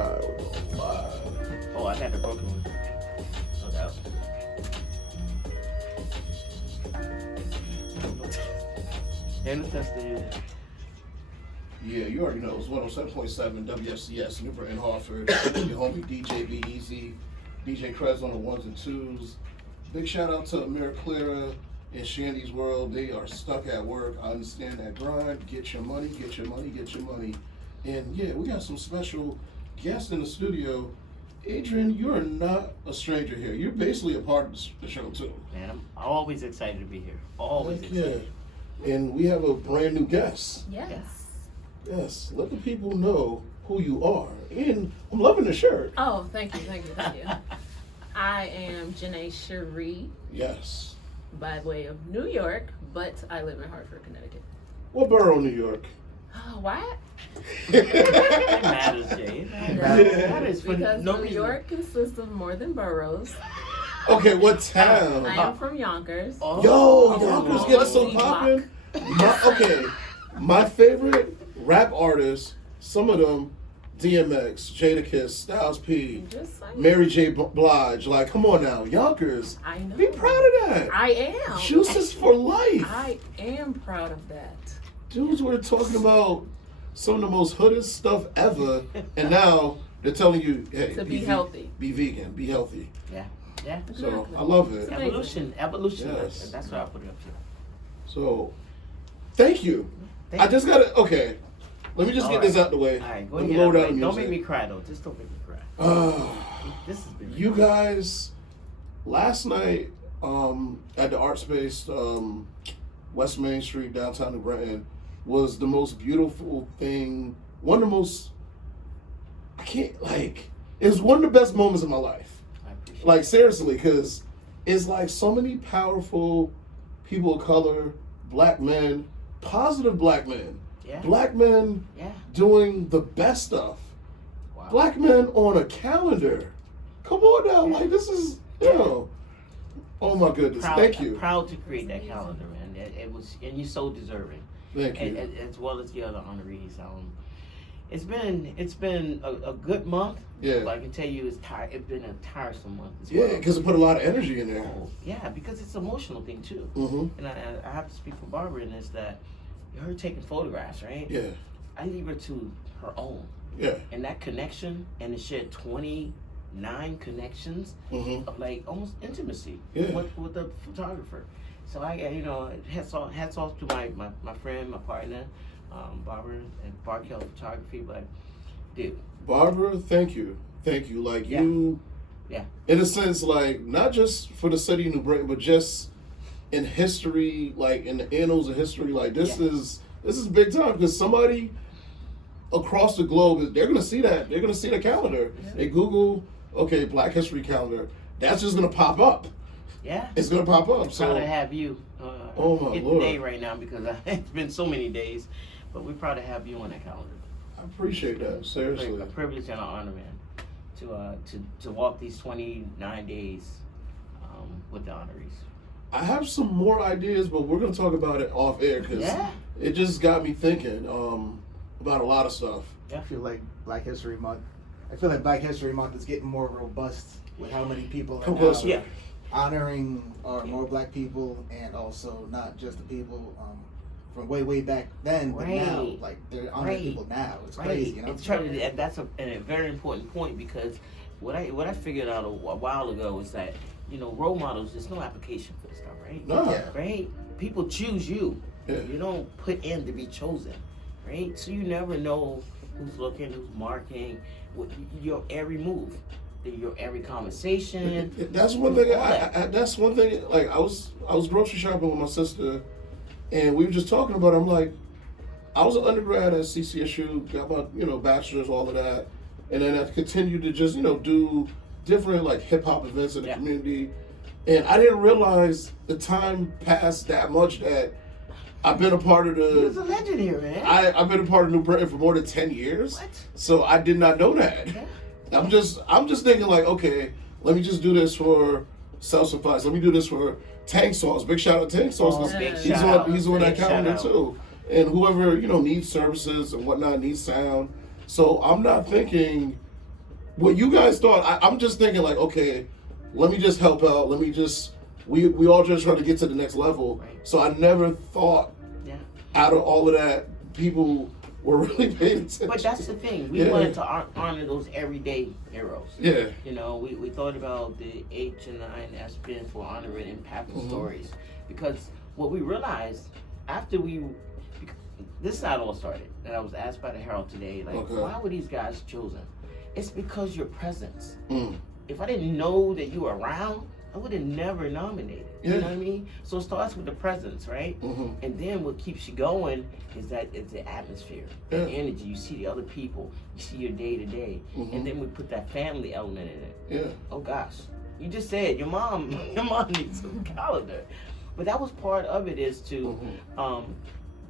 Alright, we're going live. Oh, I got the broken one. No doubt. And the test you. Yeah, you already know. It's 107.7 WFCS, Newport and Hartford. Your homie DJ Be Easy, DJ Craz on the ones and twos. Big shout out to Ameerah, Cleara, in Shandy's world. They are stuck at work. I understand that grind. Get your money, get your money, get your money. And yeah, we got some special guests in the studio. Adrian, you are not a stranger here. You're basically a part of the show too. Man, I'm always excited to be here. Always excited. Yeah. And we have a brand new guest. Yes. Yes, let the people know who you are. And I'm loving the shirt. Oh, thank you. I am Janae Cherie Yes. by way of New York, but I live in Hartford, Connecticut. What borough, New York? Oh, what? It matters, Jay. It matters. For Because no New reason. York consists of more than boroughs. Okay, what town? I am from Yonkers. Oh. Yo, Yonkers getting so Easy poppin'. Okay, my favorite rap artists, some of them, DMX, Jadakiss, Styles P, Just saying. Mary J. Blige. Like, come on now, Yonkers. I know. Be proud of that. I am. Juices for life. I am proud of that. Dudes were talking about some of the most hoodest stuff ever, and now they're telling you, hey, To be healthy. Be vegan, be healthy. Yeah. So I love it. Amazing. Evolution. Yes. That's what I put it up to. So, thank you. Thank I you. just gotta, okay, let me just All get right. this out the way. All right, go Let me ahead. load out the Don't make music. me cry though. Just don't make me cry. This has been. You guys, last night at the Art Space, West Main Street, downtown New Britain, was the most beautiful thing. One of the most, it was one of the best moments of my life. I appreciate Like, seriously, because it's like so many powerful people of color, black men, positive black men, Yeah. black men Yeah. doing the best stuff. Wow. Black men on a calendar. Come on now, like this is, oh my goodness, thank you. Proud to create that calendar, man. It was, and you're so deserving. Thank you. As well as the other honorees. It's been a good month. Yeah. But I can tell you, it's been a tiresome month as Yeah, well. because it put a lot of energy in there. Oh, yeah, because it's an emotional thing too. Mm-hmm. And I have to speak for Barbara in this that her taking photographs, right? Yeah, I leave her to her own. yeah. And that connection, and it shared 29 connections Mm-hmm. of like almost intimacy Yeah. with the photographer. So I, hats off to my friend, my partner, Barbara and Barkel Photography. But dude, Barbara, thank you. Like Yeah. you, Yeah. in a sense, like not just for the city of New Britain, but just in history, like in the annals of history, like this Yeah. is big time because somebody across the globe, they're gonna see that. They're gonna see the calendar. Yeah. They Google, okay, Black History calendar. That's just gonna pop up. yeah. It's gonna pop up. Proud So to have you. Oh, my hit Lord. the day right now because it's been so many days, but we're proud to have you on that calendar. I appreciate that. Seriously. A privilege and an honor, man, to walk these 29 days with the honorees. I have some more ideas, but we're gonna talk about it off air because Yeah. it just got me thinking about a lot of stuff. I feel like Black History Month is getting more robust with how many people Come are closer. now Yeah. honoring more Black people, and also not just the people from way back then, but now, Right. like they're honoring Right. people now. It's Right. crazy, you know. It's and that's a very important point because what I figured out a while ago is that role models. There's no application for this stuff, right? No. Yeah. Right? People choose you. Yeah. You don't put in to be chosen, right? So you never know who's looking, who's marking, your every move, your every conversation. That's one thing. all that. That's one thing. Like I was grocery shopping with my sister, and we were just talking about. I'm like, I was an undergrad at CCSU, got my bachelor's, all of that, and then I continued to just do different like hip hop events in the Yeah. community, and I didn't realize the time passed that much that I've been a part of He was a the. legend here, man. I've been a part of New Britain for more than 10 years, What? so I did not know that. Yeah. I'm just thinking like, okay, let me just do this for self-suffice. Let me do this for Tank Sauce. Big shout out to Tank Sauce. 'Cause big he's shout on out. he's on that Big shout calendar out. too. And whoever needs services and whatnot, needs sound. So I'm not thinking what you guys thought, I'm just thinking like, okay, let me just help out. Let me just, we all just try to get to the next level. Right. So I never thought out of all of that, people were really paying attention. But that's the thing. We wanted to honor those everyday heroes. Yeah. You know, we thought about the H and the I and S spin for honoring impactful stories. Because what we realized after this is how it all started. And I was asked by the Herald today, like, why were these guys chosen? It's because your presence. If I didn't know that you were around, I would have never nominated. You know what I mean? So it starts with the presence, right? And then what keeps you going is the atmosphere, the energy. You see the other people, you see your day to day, and then we put that family element in it. Oh gosh, you just said your mom needs a calendar, but that was part of it. Is to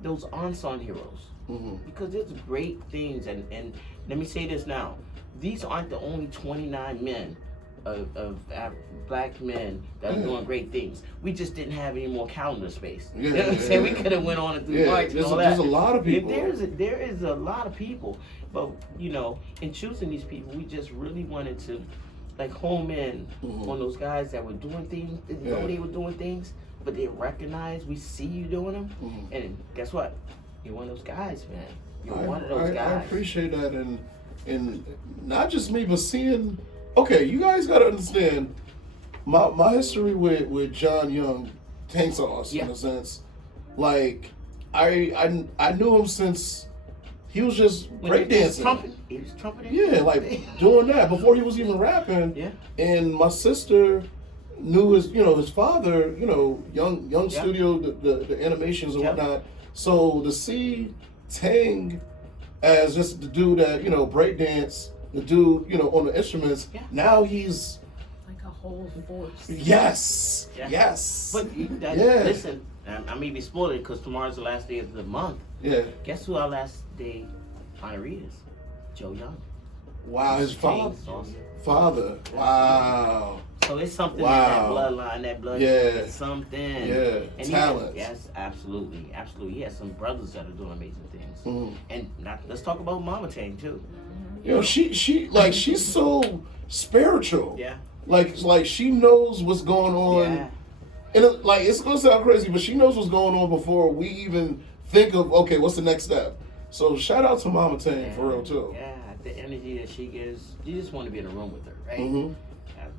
those unsung heroes, because there's great things, and let me say this now: these aren't the only 29 men. Of black men that are doing great things. We just didn't have any more calendar space. You know what I'm saying? We could have went on through March and all that. There's a lot of people. There is a lot of people. But, you know, in choosing these people, we just really wanted to, like, home in on those guys that were doing things, that know they were doing things, but they recognize, we see you doing them. And guess what? You're one of those guys, man. You're one of those guys. I appreciate that. And not just me, but seeing... Okay, you guys gotta understand my history with John Young, Tank Sauce, in a sense. Like, I knew him since he was just breakdancing. He was trumpeting. Yeah, like doing that before he was even rapping. Yeah. And my sister knew his father, Young Studio, the animations and whatnot. So to see Tang as just the dude that breakdance. The dude, on the instruments, now he's... Like a whole force. Yes. But listen, I may be spoiling because tomorrow's the last day of the month. Yeah. Guess who our last day honoree is? Joe Young. Wow, his father. Wow. So it's something in that bloodline, it's something. Yeah, and talent. Yes, absolutely. He has some brothers that are doing amazing things. And let's talk about Mama Tang, too. She's so spiritual. Yeah. Like she knows what's going on. Yeah. And it's gonna sound crazy, but she knows what's going on before we even think of what's the next step. So shout out to Mama Tang for real too. Yeah, the energy that she gives, you just want to be in a room with her, right?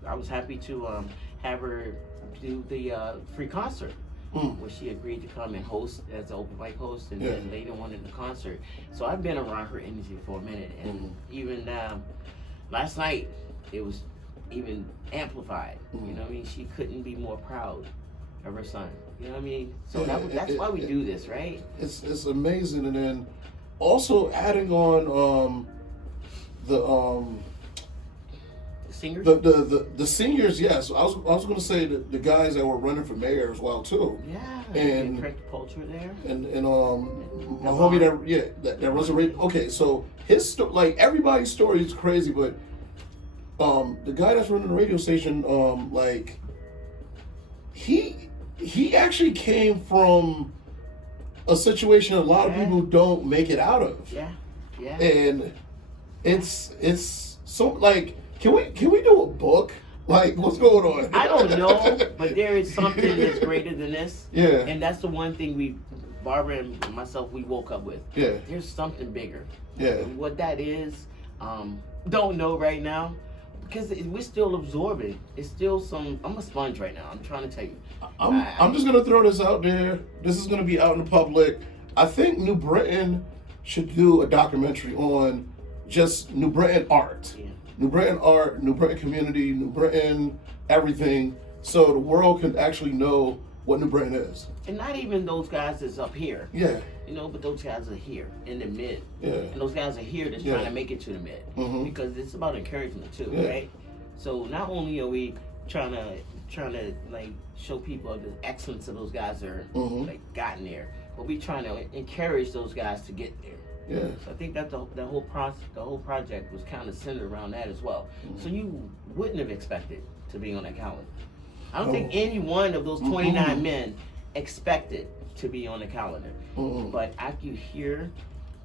I was happy to have her do the free concert. Where she agreed to come and host as an open mic host, and then later wanted the concert. So I've been around her energy for a minute, and even last night it was even amplified. You know what I mean? She couldn't be more proud of her son. You know what I mean? So that's why we do this, right? It's amazing, and then also adding on the singers? The seniors, yes. I was going to say the guys that were running for mayor as well too. Yeah. And Craig Poulter there. And my homie that runs a radio. Okay, so his everybody's story is crazy, but the guy that's running the radio station, he actually came from a situation a lot of people don't make it out of. Yeah. And it's so Can we do a book? What's going on? I don't know, but there is something that's greater than this. Yeah. And that's the one thing Barbara and myself, we woke up with. Yeah. There's something bigger. Yeah. And what that is, don't know right now, because we're still absorbing. It's still I'm a sponge right now. I'm trying to tell you. I'm just gonna throw this out there. This is gonna be out in the public. I think New Britain should do a documentary on just New Britain art. Yeah. New Britain art, New Britain community, New Britain everything, so the world can actually know what New Britain is. And not even those guys that's up here. Yeah. But those guys are here in the mid. Yeah. And those guys are here that's trying to make it to the mid. Because it's about encouragement too, right? So not only are we trying to show people the excellence of those guys that are gotten there, but we trying to encourage those guys to get there. Yeah. So I think that the whole project was kind of centered around that as well. So you wouldn't have expected to be on that calendar. I don't think any one of those 29 men expected to be on the calendar. But after you hear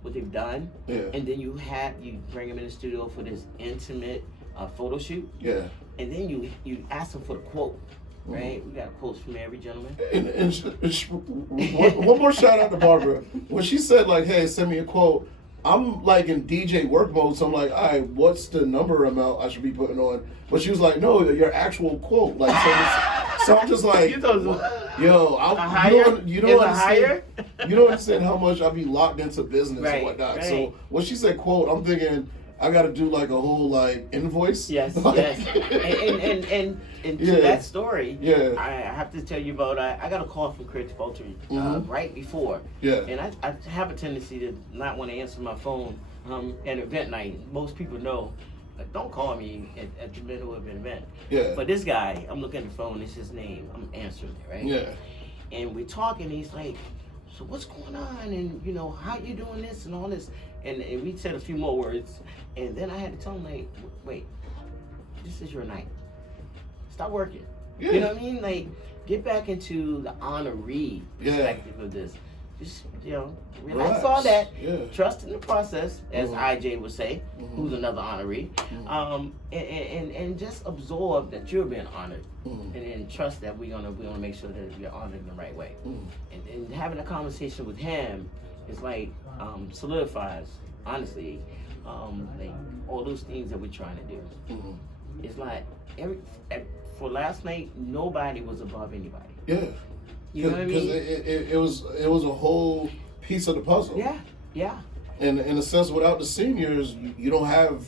what they've done, Yeah. and then you bring them in the studio for this intimate photo shoot, Yeah. and then you ask them for the quote, right? We got quotes from every gentleman. And one more shout out to Barbara. When she said like, "Hey, send me a quote," I'm like in DJ work mode, so I'm like, "All right, what's the number amount I should be putting on?" But she was like, "No, your actual quote." Like, so I'm just like, You thought it was "Yo, you don't understand. You don't understand how much I be locked into business Right, and whatnot." right. So when she said quote, I'm thinking I got to do like a whole like invoice. Yes, Like- yes. And to Yeah. that story, Yeah. I have to tell you about. I got a call from Craz right before, Yeah. and I have a tendency to not want to answer my phone at event night. Most people know, don't call me at the middle of an event. Yeah. But this guy, I'm looking at the phone. It's his name. I'm answering it, right? Yeah. And we're talking. He's like, "So what's going on? And how you doing this and all this?" And we said a few more words, and then I had to tell him like, "Wait, this is your night. Stop working." Yeah. You know what I mean? Like, get back into the honoree Yeah. perspective of this. Just relax Relax. on that. Yeah. Trust in the process, as Mhm. IJ would say, Mhm. who's another honoree. And just absorb that you're being honored, Mhm. and trust that we're gonna make sure that you're honored in the right way. Mhm. And having a conversation with him is like solidifies, honestly, like all those things that we're trying to do. Mhm. It's like for last night, nobody was above anybody. Yeah. You know what I Because mean? it was a whole piece of the puzzle. Yeah, yeah. And in a sense, without the seniors, you don't have.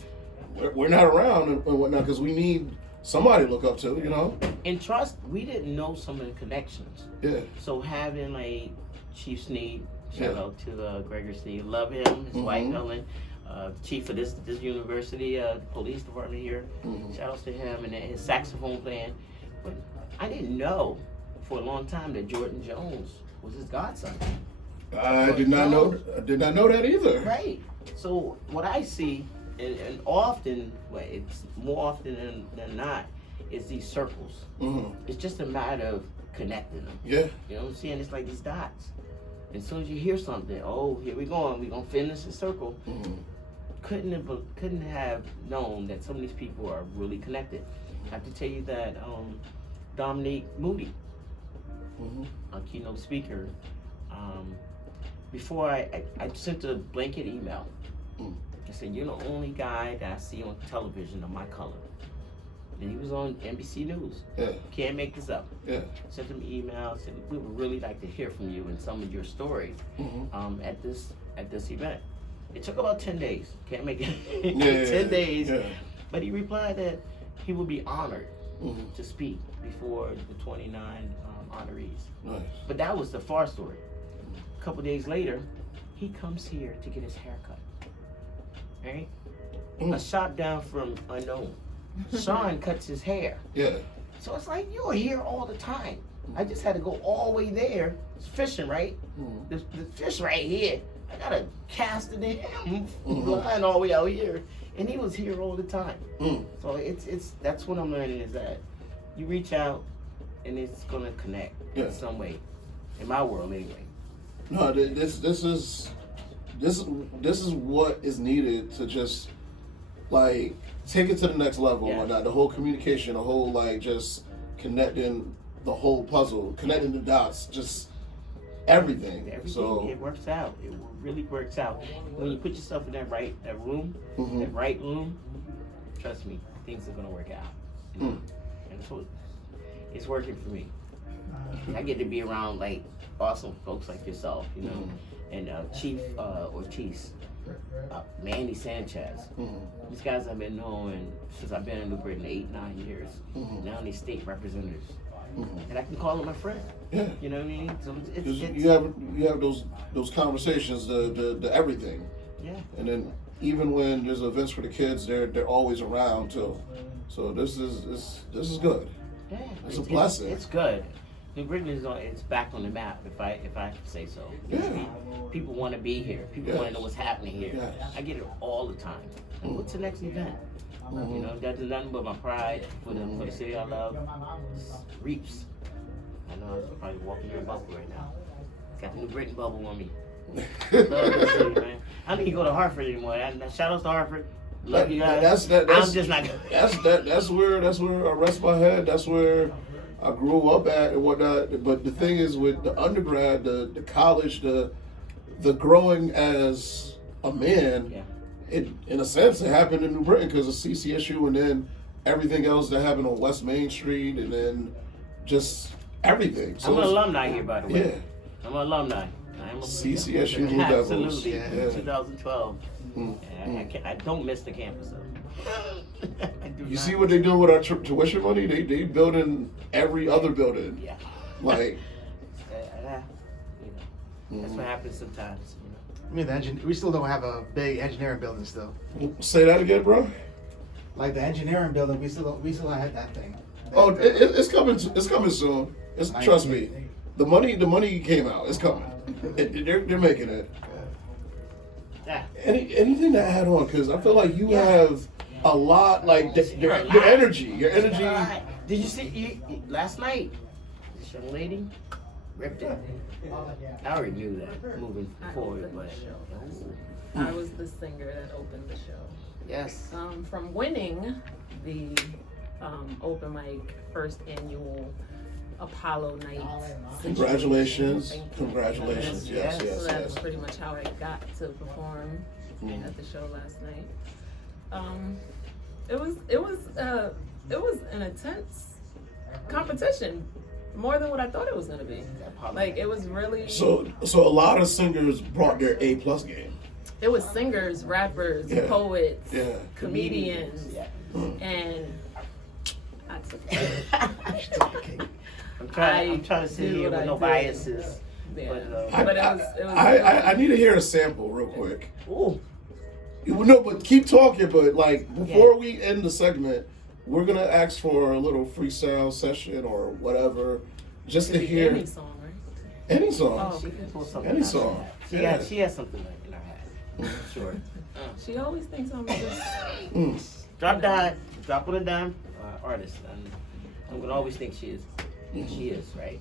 We're not around and whatnot because we need somebody to look up to. You know. And trust, we didn't know some of the connections. Yeah. So having like Chief Sneed, shout Yeah. out to Gregory Sneed, love him, his wife Mhm. Helen, chief of this university, police department here. Mhm. Shout outs to him and his saxophone playing. But I didn't know for a long time that Jordan Jones was his godson. I did not know that either. Right. So what I see, and often, well, it's more often than not, is these circles. Mhm. It's just a matter of connecting them. Yeah. You know what I'm saying? It's like these dots. As soon as you hear something, oh, here we going. We're gonna finish the circle. Mhm. Couldn't have known that some of these people are really connected. I have to tell you that Dominique Moody, Mhm. a keynote speaker, before I sent a blanket email. Mm. I said, "You're the only guy that I see on television of my color." And he was on NBC News. Yeah. Can't make this up. Yeah. Sent him email. Said, "We would really like to hear from you and some of your story Mhm. at this event." It took about 10 days. Can't make it. Yeah. 10 days. Yeah. But he replied that he would be honored Mhm. to speak before the 29 honorees. Nice. But that was the far story. A couple days later, he comes here to get his haircut. Right? Mm. A shot down from unknown. Sean cuts his hair. Yeah. So it's like, you're here all the time. I just had to go all the way there. It's fishing, right? Mhm. The fish right here. I gotta cast it in Mhm. line all the way out here. And he was here all the time. Mm. So it's that's what I'm learning is that you reach out and it's gonna connect Yeah. in some way. In my world anyway. No, this is what is needed to just like take it to the next level. Yeah. And whatnot. The whole communication, the whole like just connecting the whole puzzle, connecting the dots, just everything. Everything So it works out. It really works out. When you put yourself in that room, Mhm. that right room, trust me, things are gonna work out. You know? And so it's working for me. I get to be around like awesome folks like yourself, you know, and Chief Ortiz, Manny Sanchez. Mhm. These guys I've been knowing since I've been in New Britain 8-9 years. Mhm. Now they're state representatives, Mhm. and I can call them my friend. Yeah. You know what I mean? So 'Cause it's you have those conversations, the everything, yeah. and then even when there's events for the kids, they're always around too. So this is good. Yeah, It's a blessing. It's good. New Britain it's back on the map, if I can say so. Yeah. People want to be here. People Yes. want to know what's happening here. Yes. I get it all the time. And what's the next event? Mhm. You know, that's nothing but my pride for the city I love. Just reaps. I know I'm probably walking in a bubble right now. Got the New Britain bubble on me. Love the city, man. I don't even go to Hartford anymore. Shout out to Hartford. Love you guys. I'm just not gonna. That's where I rest my head. That's where I grew up at and whatnot. But the thing is, with the undergrad, the college, the growing as a man, it in a sense it happened in New Britain because of CCSU, and then everything else that happened on West Main Street, and then just everything. So I'm an alumni here, by the way. Yeah. I'm an alumni. I'm a CCSU Blue Devils. Absolutely. Yeah. 2012. I don't miss the campus though. You see what they do with our tuition money? They building every other building. Yeah. Like. That's what happens sometimes. I mean, we still don't have a big engineering building still. Say that again, bro. Like the engineering building, we still have that thing. Oh, it's coming. It's coming soon. Trust me. The money came out. It's coming. They're making it. Yeah. Anything to add on? Because I feel like you have a lot. Like your energy. Your energy. Did you see last night? This young lady ripped it. I already knew that moving forward, but I was the singer that opened the show. yes. From winning the open mic first annual Apollo night. Congratulations. Thank you. Congratulations. Yes. Yes. So that's pretty much how I got to perform at the show last night. It was an intense competition, more than what I thought it was gonna be. Like it was really. So a lot of singers brought their A+ game. It was singers, rappers, Yeah. poets, Yeah. comedians, Yeah. and I took it. I'm trying to sit here with no biases. Yeah. But, it was. I need to hear a sample real quick. ooh, No, but keep talking. But like before we end the segment, we're gonna ask for a little freestyle session or whatever, just to hear Any song, right? any song. Oh. she can pull something Any out. song. She has something like in her hat. Sure. She always thinks I'm just. Drop on a dime artist. And I'm gonna always think she is. She is, right?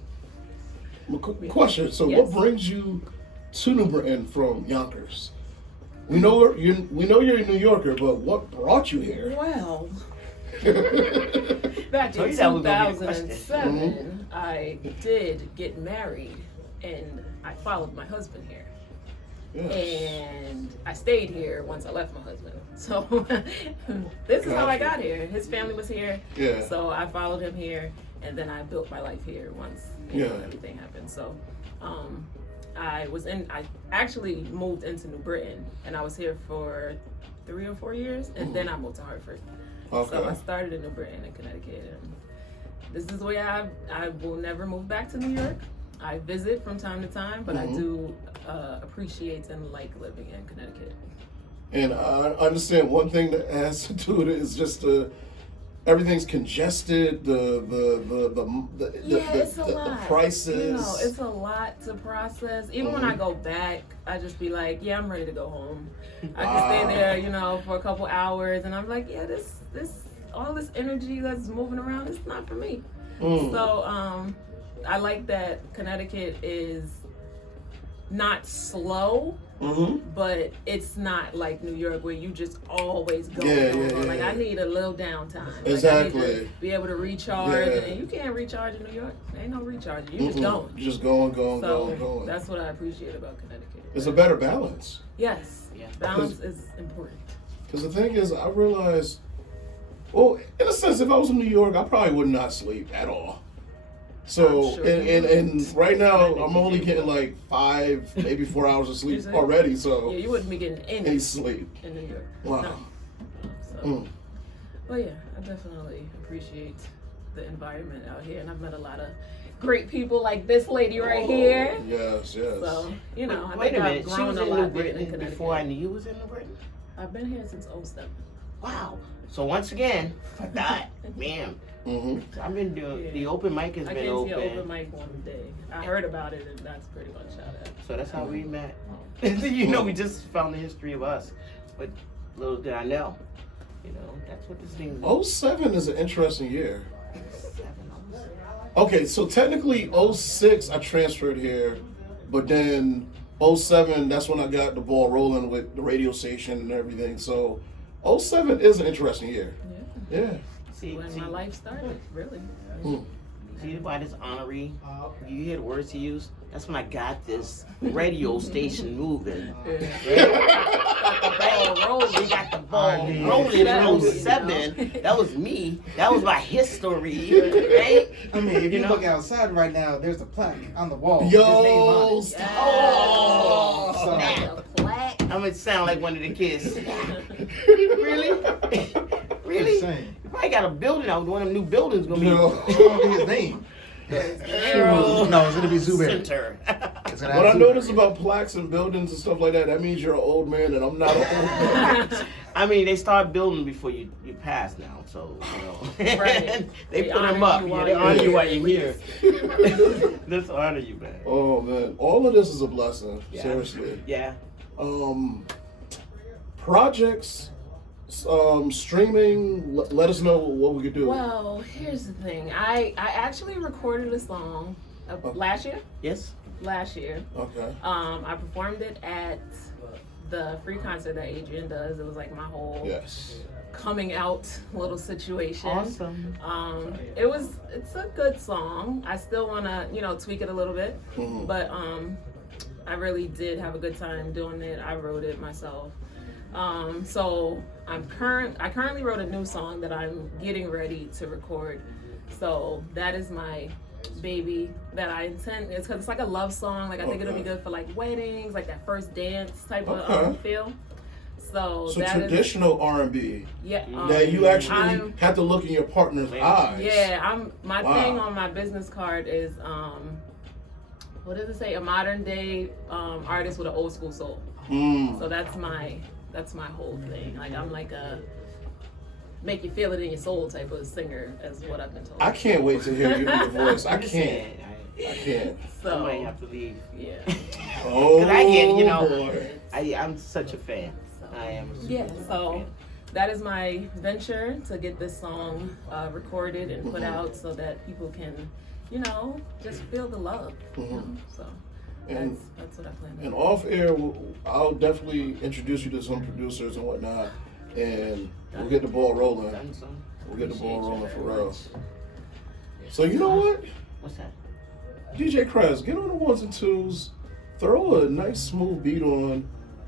Question. So, Yes. what brings you to New Britain from Yonkers? We know you're a New Yorker, but what brought you here? Well, back Told in you that was gonna be the question. 2007, I did get married, and I followed my husband here. Yes. And I stayed here once I left my husband. So this is how I got here. His family was here. Yeah. So I followed him here, and then I built my life here once everything happened. So I actually moved into New Britain, and I was here for 3 or 4 years, and then I moved to Hartford. Okay. So I started in New Britain in Connecticut, and this is the way I will never move back to New York. I visit from time to time, but I do appreciate and like living in Connecticut. And I understand one thing that has to do with it is just everything's congested. The It's a lot. prices. You know, it's a lot to process. Even when I go back, I just be like, yeah, I'm ready to go home. I can stay there, for a couple hours, and I'm like, yeah, this all this energy that's moving around, it's not for me. So I like that Connecticut is not slow, but it's not like New York where you just always go. Like I need a little downtime. Exactly. Like I need to be able to recharge, and you can't recharge in New York. There ain't no recharging. You just going. Just going. So that's what I appreciate about Connecticut. It's a better balance. Yes. Balance is important. Because the thing is, I realized, well, in a sense, if I was in New York, I probably would not sleep at all. So, I'm sure and right now, I'm only getting like 5, maybe 4 hours of sleep already. So, Yeah, you wouldn't be getting any sleep. in New York. Wow. No. So, but yeah, I definitely appreciate the environment out here, and I've met a lot of great people like this lady right here. Yes. So, I Wait think a I've minute. She grown was a in New lot being in Britain Connecticut. before I knew you was in New Britain? I've been here since 2007. Wow. So once again, forgot. Man. I've been doing the open mic has I been came open. to your open mic one day. I heard about it, and that's pretty much how that. So that's how we met. We just found the history of us. But little did I know. That's what this thing is. 07 is an interesting year. Okay, so technically 06 I transferred here, but then '07, that's when I got the ball rolling with the radio station and everything. So '07 is an interesting year. Yeah. See, When see, my life started, really. see why this honorary? You hear the words he used? That's when I got this radio station moving. We got the ball rolling in '07. That was me. That was my history. Right? I mean, if you know? look outside right now, there's a plaque on the wall. with Yo, his name on it. stop. Oh, So- snap. The plaque. I'm gonna sound like one of the kids. Really? Really? Just saying. You probably got a building out. One of them new buildings gonna be. No. It's gonna be his name. No, it's gonna be Zubair. Center. It's gonna What have I Zubair. notice about plaques and buildings and stuff like that, that means you're an old man and I'm not an old man. I mean, they start building before you pass now, so you know. Right. They They put them honor up. you Yeah, while they you're honor you here. while you're here. Let's honor you, man. Oh man, all of this is a blessing. Yeah. Seriously. Yeah. Projects, streaming. Let us know what we could do. Well, here's the thing. I actually recorded a song last year. Yes. Last year. Okay. I performed it at the free concert that Adrian does. It was like my whole Yes. coming out little situation. Awesome. It's a good song. I still wanna, tweak it a little bit. Mhm. But I really did have a good time doing it. I wrote it myself. So I currently wrote a new song that I'm getting ready to record. So that is my baby that I intend. It's because it's like a love song. Like I think it'll be good for like weddings, like that first dance type of Okay. feel. So So that is traditional R&B yeah. that you actually I'm- have to look in your partner's eyes. Yeah, my Wow. thing on my business card is what does it say? A modern day artist with an old school soul. Mm. So that's my whole thing. Like I'm like a make you feel it in your soul type of singer, as what I've been told. I can't wait to hear your voice. I I'm just can't. saying, I can't. I might So have to leave. yeah, Oh, Cause I get, boy. I'm such a fan. I am. A super yeah. fan. So that is my venture to get this song recorded and put out so that people can, just feel the love. So And that's what I plan. and off air, I'll definitely introduce you to some producers and whatnot, and we'll get the ball rolling. Done, son. We'll get the ball Appreciate you rolling for very real. much. So you know what? What's that? DJ Craz, get on the ones and twos, throw a nice smooth beat on,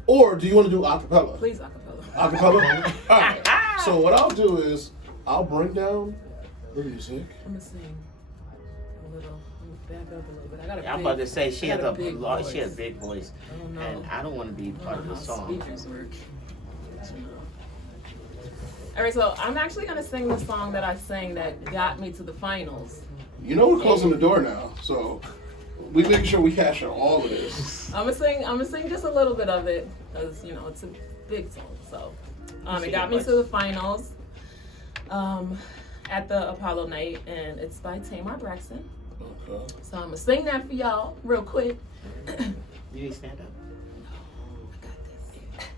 or do you want to do acapella? Please acapella. Acapella? All right. So what I'll do is I'll bring down the music. I'm gonna sing a little. I'm gonna back up a little bit. I got a I'm big, about to say she I has got a big lot. voice. She has a big voice, I don't know. and I don't want to be I part don't of know the how song. speakers work. All right, so I'm actually gonna sing the song that I sang that got me to the finals. You know we're closing the door now, so we making sure we capture all of this. I'm gonna sing just a little bit of it because it's a big song. So it got me to the finals at the Apollo night, and it's by Tamar Braxton. Okay. So I'm gonna sing that for y'all real quick. You need to stand up. I got this.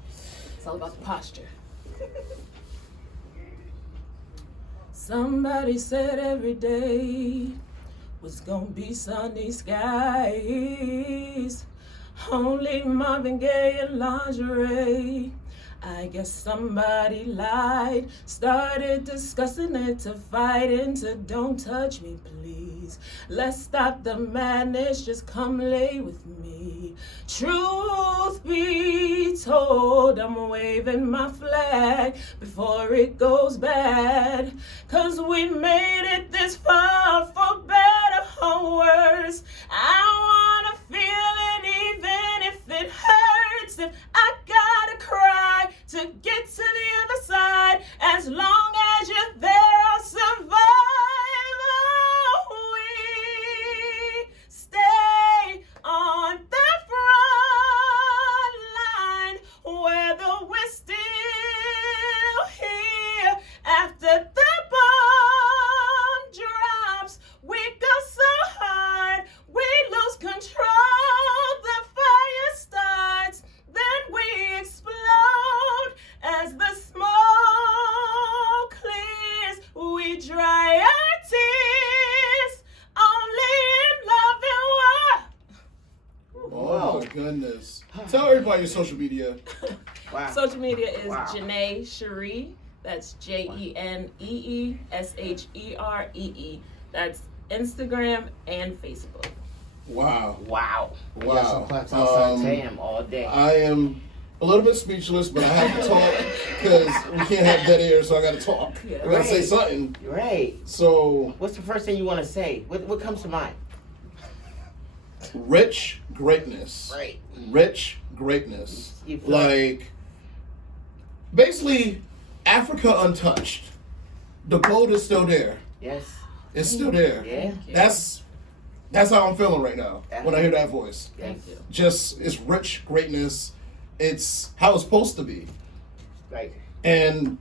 It's all about the posture. Somebody said every day was gonna be sunny skies. Only Marvin Gaye and lingerie. I guess somebody lied. Started discussing it to fight into don't touch me, please. Let's stop the madness, just come lay with me. Truth be told, I'm waving my flag before it goes bad. 'Cause we made it this far for better or worse. I wanna feel it even if it hurts. If I gotta cry to get to the other side, as long as you're there, I'll survive. Oh, we stay on the front line, whether we're still here after the bomb drops. We go so hard, we lose control. The fire starts, then we explode as the smoke goodness. Tell everybody your social media. Wow. Social media is Wow. Janae Sheree. That's JeneeSheree. That's Instagram and Facebook. Wow. Wow. We got some Wow. claps outside. Damn, all day. I am a little bit speechless, but I have to talk because we can't have dead air, so I got to talk. Yeah. I got to say Right. something. Right. So, What's the first thing you want to say? What comes to mind? rich greatness. Right. Rich greatness. You feel Like, basically, Africa untouched. The gold is still there. Yes. It's still there. Yeah. That's how I'm feeling right now when I hear that voice. Yes. Thank you. Just, it's rich greatness. It's how it's supposed to be. Right. And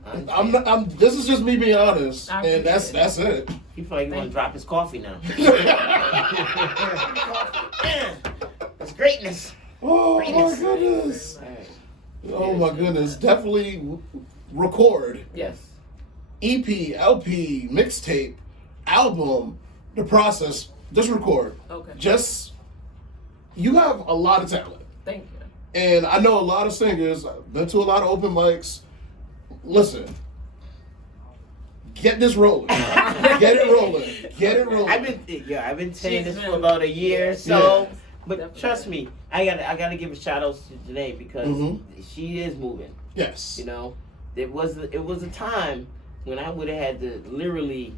this is just me being honest, I and that's appreciate it. He feel like he want to Thank drop his coffee now. That's greatness. Oh Greatness. my goodness! All right. Oh my goodness! Definitely record Yes. EP, LP, mixtape, album. The process. Just record. Okay. Just you have a lot of talent, Thank you. and I know a lot of singers. I've been to a lot of open mics. Listen. Get this rolling. Get it rolling. Get it rolling. I've been saying She's this been- for about a year, so. Yeah. But Definitely. trust me, I gotta give a shout out to Janae because Mhm. she is moving. Yes. You know, it was a time when I would have had to literally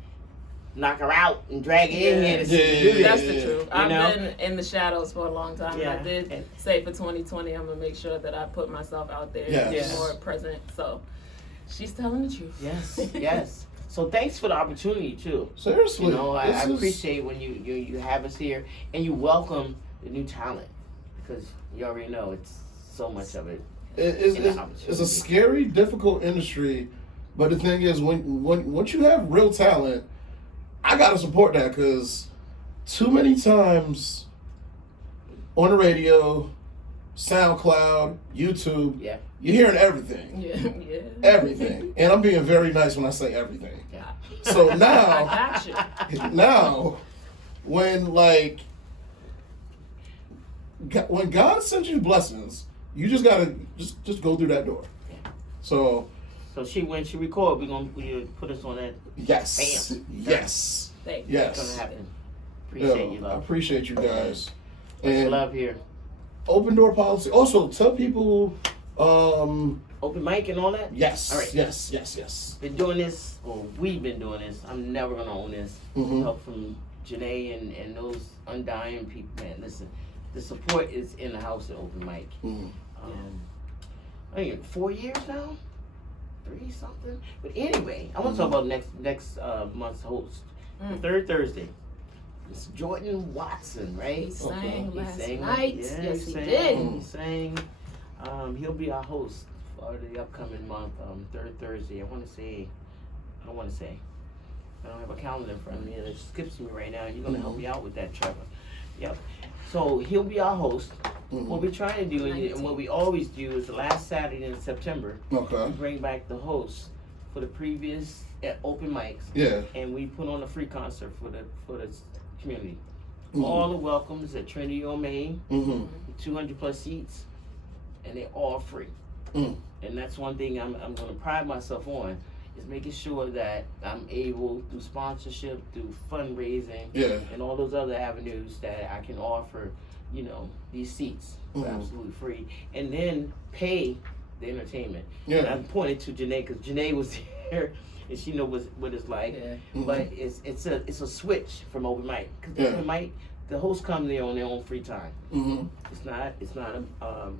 knock her out and drag her in here to Yeah. do this. That's the truth. I've know? been in the shadows for a long time. Yeah. And I did And- say for 2020, I'm gonna make sure that I put myself out there and Yes. be more present. So she's telling the truth. Yes, yes. So thanks for the opportunity too. Seriously. You know, I this is- appreciate when you have us here and you welcome the new talent because you already know it's so much of it. It's in the a opportunity. scary, difficult industry, but the thing is, when once you have real talent, I gotta support that because too many times on the radio, SoundCloud, YouTube, Yeah. you're hearing everything, Yeah, yeah. everything, and I'm being very nice when I say everything. Yeah. So I now, got you. now, when when God sends you blessings, you just gotta just go through that door. Yeah. So. So when she record, we put us on that. Yes. Bam. Yes. Thank you. It's gonna Yes. happen. Appreciate you, I love. appreciate you guys. Much And love here. open door policy. Also, tell people. Open mic and all that. Yes. All right. Yes. Been doing this, or we've been doing this. I'm never gonna own this. Mhm. Help from Janae and those undying people. Man, listen, the support is in the house at open mic. Mm. I think 4 years now, 3 something. But anyway, I want to talk about next month's host, the third Thursday. It's Jordan Watson, right? He sang Okay. last sang- night. yeah, Yes, he sang- did. Mm. He sang. He'll be our host for the upcoming month, third Thursday. I don't want to say. I don't have a calendar in front of me. It skips me right now. You're gonna help me out with that, Trevor. Yep. So he'll be our host. Mhm. What we're trying to do, and what we always do, is the last Saturday in September, Okay. we bring back the host for the previous open mics, Yeah. and we put on a free concert for the community. Mhm. All the welcomes at Trinity on Main, Mhm. 200 plus seats, and they're all free. Mm. And that's one thing I'm going to pride myself on, is making sure that I'm able, through sponsorship, through fundraising, Yeah. and all those other avenues, that I can offer, these seats for Mhm. absolutely free, and then pay the entertainment. And Yeah. I'm pointing to Janae because Janae was here, and she knows what it's like. Yeah. Mhm. But it's a switch from open mic, because Yeah. open mic, the hosts come there on their own free time. Mhm. It's not a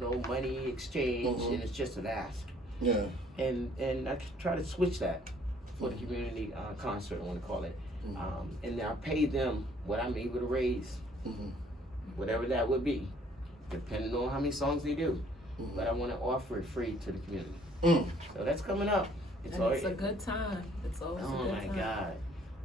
no money exchange, Mhm. and it's just an ask. Yeah. And I try to switch that for the community concert, I want to call it. Mhm. And I pay them what I'm able to raise, Mhm. whatever that would be, depending on how many songs they do. Mhm. But I want to offer it free to the community. Mm. So that's coming up. It's And it's a already. good time. It's always a Oh good my time. God.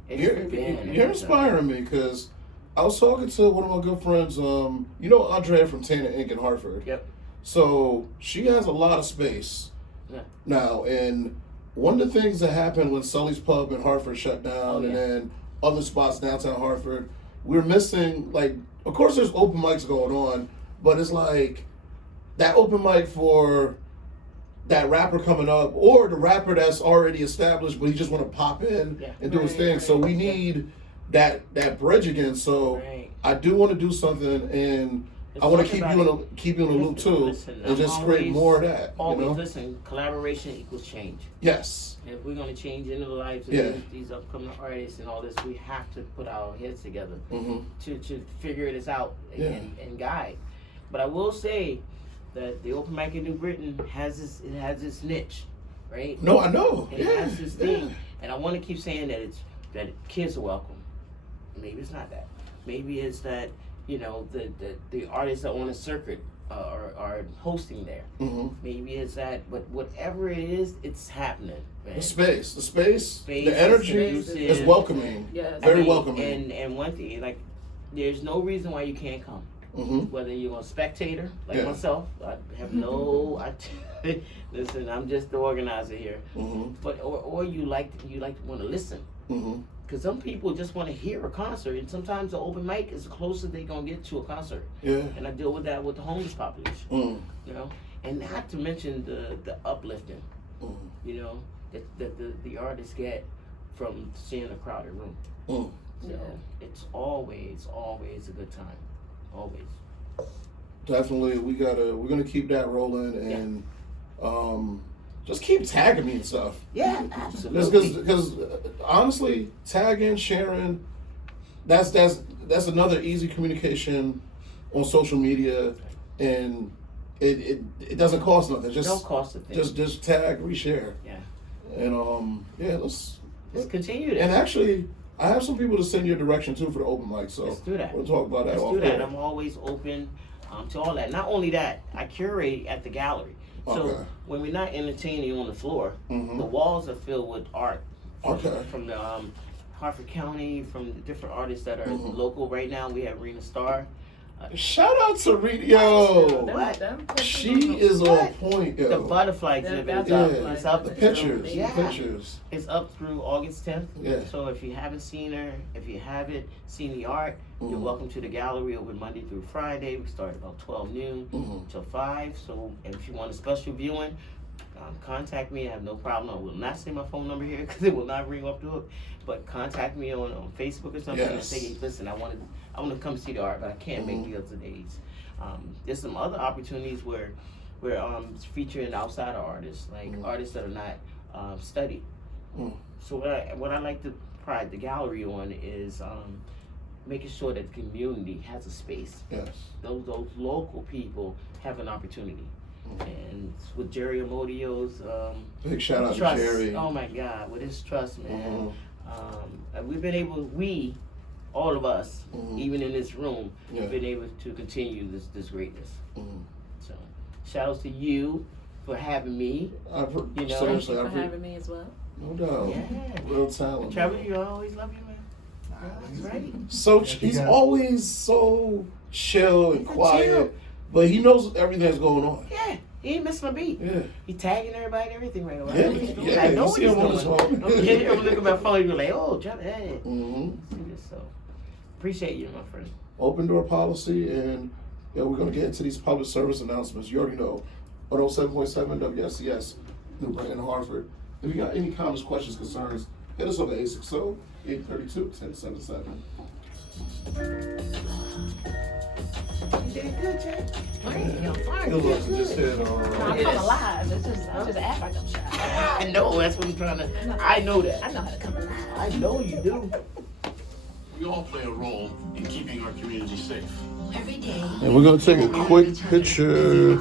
It's You're been a good time. inspiring me because I was talking to one of my good friends. You know Andrea from Tana Inc. in Hartford. Yep. So she has a lot of space Yeah. now, and one of the things that happened when Sully's Pub in Hartford shut down, Oh, yeah. and then other spots downtown Hartford, we're missing, like, of course there's open mics going on, but it's like that open mic for that rapper coming up, or the rapper that's already established, but he just want to pop in and do his thing. So we need that bridge again. So I do want to do something, and I want to keep you in the loop too, and just create more of that. Always listen. Collaboration equals change. Yes. If we're gonna change into the lives of these upcoming artists and all this, we have to put our heads together to figure this out and guide. But I will say that the open mic in New Britain has its niche, right? No, I know. It has this thing, and I want to keep saying that kids are welcome. Maybe it's not that. Maybe it's that the artists that on a circuit are hosting there. Maybe it's that, but whatever it is, it's happening. Man. The space, the energy is welcoming. Yes. Very welcoming. And one thing, like, there's no reason why you can't come. Whether you're a spectator like myself, I have no. Listen, I'm just the organizer here. But or you want to listen. Because some people just want to hear a concert, and sometimes the open mic is the closest they're gonna get to a concert. And I deal with that with the homeless population. And not to mention the uplifting. That the artists get from seeing a crowded room. So it's always a good time. Always. Definitely, we're gonna keep that rolling, and just keep tagging me and stuff. Yeah, absolutely. Because honestly, tagging, sharing, that's another easy communication on social media, and it doesn't cost nothing. Just don't cost a thing. Just tag, reshare. Yeah. And let's continue this. And actually, I have some people to send your direction too for the open mic. So let's do that. We'll talk about that. Let's do that. I'm always open to all that. Not only that, I curate at the gallery. So when we're not entertaining on the floor, the walls are filled with art from the Hartford County, from the different artists that are local right now. We have Rena Starr. Shout out to Rita. What? She is on point. The butterfly exhibit is up. It's up. The pictures. It's up through August 10th. Yeah. So if you haven't seen her, if you haven't seen the art, you're welcome to the gallery open Monday through Friday. We start about 12 noon till 5. So if you want a special viewing, contact me. I have no problem. I will not say my phone number here because it will not ring off the hook. But contact me on Facebook or something and say, hey, listen, I want to come see the art, but I can't make the other days. There's some other opportunities where we're featuring outside artists, like artists that are not studied. So what I like to pride the gallery on is making sure that the community has a space. Yes. Those local people have an opportunity. And with Jerry Amodio's big shout out trust, to Jerry. Oh my God, with his trust, man. We've been able, all of us, even in this room, been able to continue this greatness. So, shout out to you for having me. Seriously, for having me as well. No doubt. Yeah. Real talent. Trevor, you always love you, man. That's right. So he's always so chill and quiet, but he knows everything that's going on. Yeah. He ain't missing a beat. Yeah. He tagging everybody and everything right away. Yeah. I know You what see he's him on his doing. phone. I'm looking at my phone and be like, oh, Trevor, hey. So, appreciate you, my friend. Open door policy, and we're going to get into these public service announcements. You already know. 107.7 WSCS, New Britain, Hartford. If you got any comments, questions, concerns, hit us up at 860-832-1077. You did good, Jay. Good luck. Just hit I'm coming alive. It's just, I just act like I'm shy. I know, that's what I'm trying to, I know that. I know how to come alive. I know you do. We all play a role in keeping our community safe. Every day. And we're going to take a quick picture.